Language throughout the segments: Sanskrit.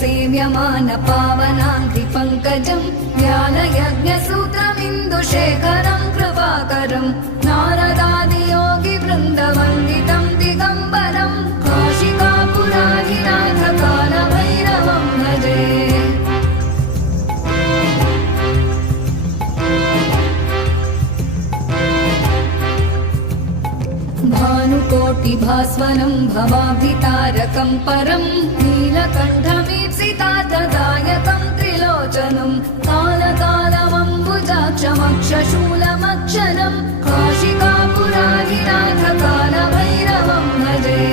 सेव्यमान पावनाङ्घ्रिपङ्कजं ज्ञानयज्ञसूत्रमिन्दुशेखरं कृपाकरं नारदादियोगिवृन्दवन्दितं दिगम्बरं काशिकापुराधिनाथ कालभैरवं भजे। भानुकोटिभास्वरं भवाब्धितारकं परं नीलकण्ठमीप्सितार्थदायकं त्रिलोचनं कालकालमम्बुजाक्षमक्षशूलमक्षरं काशिकापुराधिनाथ कालभैरवं भजे।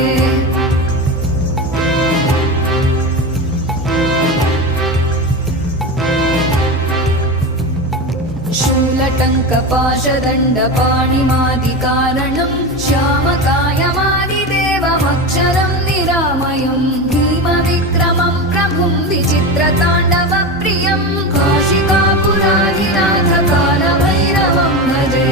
शूलटङ्कपाशदण्डपाणिमादिकारणं श्यामकायमादिदेवमक्षरं निरामयं भीमविक्रमं प्रभुं विचित्रताण्डवप्रियं काशिकापुराधिनाथ कालभैरवं भजे।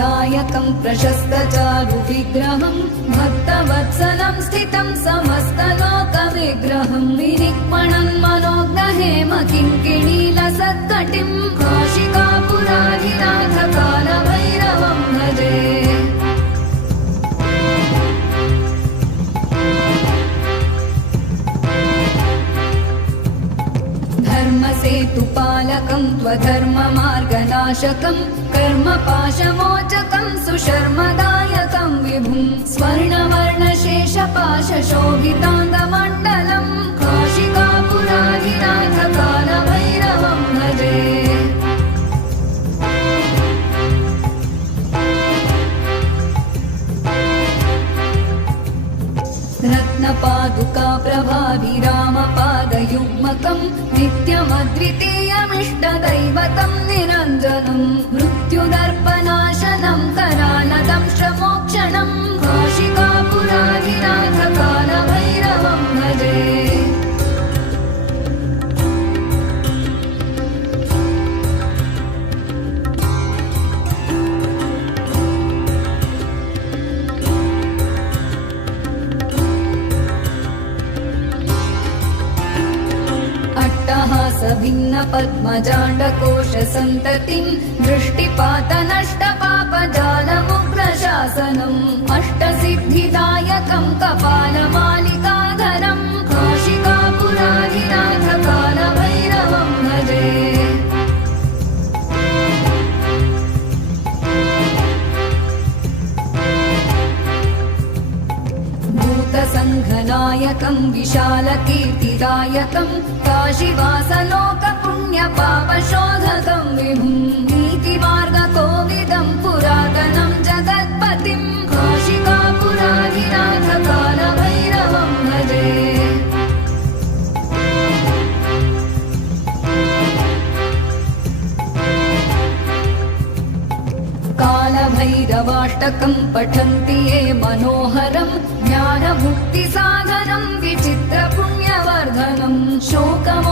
दायकं प्रशस्तचारुविग्रहं भक्तवत्सलं स्थितं समस्तलोकविग्रहं विनिक्मणं मनोज्ञहेम किङ्किणीलसत्कटिं काशिकापुराधिनाथ कालभैरवं भजे। धर्मसेतुपालकं त्वधर्ममार्गनाशकं कर्मपाशमोचकं सुशर्मदायकं विभुं स्वर्णवर्णशेषपाशशोभिताङ्गमण्डलं काशिकापुराधिनाथ कालभैरवं भजे। रत्नपादुकाप्रभाभिरामपादयुग्मकं नित्यमद्वितीयमिष्टदैवतं निरञ्जनं मृत्युदर्पनाशनं करालदं श्रमोक्षणं काशिकापुराधिनाथ कालभैरवं भजे। भिन्नपद्मजाण्डकोशसन्ततिं दृष्टिपातनष्टपापजालमुग्रशासनम् अष्टसिद्धिदायकं कपालमालिकाधरं काशिकापुराधिनाथ कालभैरवं भजे। भूतसङ्घनायकं विशालकीर्तिदायकं काशीवासलोकपुण्यपापशोधकं विभुं नीतिमार्गकोविदं पुरातनं जगत्पतिं काशिकापुराधिनाथ कालभैरवं भजे। कालभैरवाष्टकं पठन्ति ये मनोहरं ज्ञानमुक्तिसाधनं विचित्रपुण्यवर्धनं शोकमो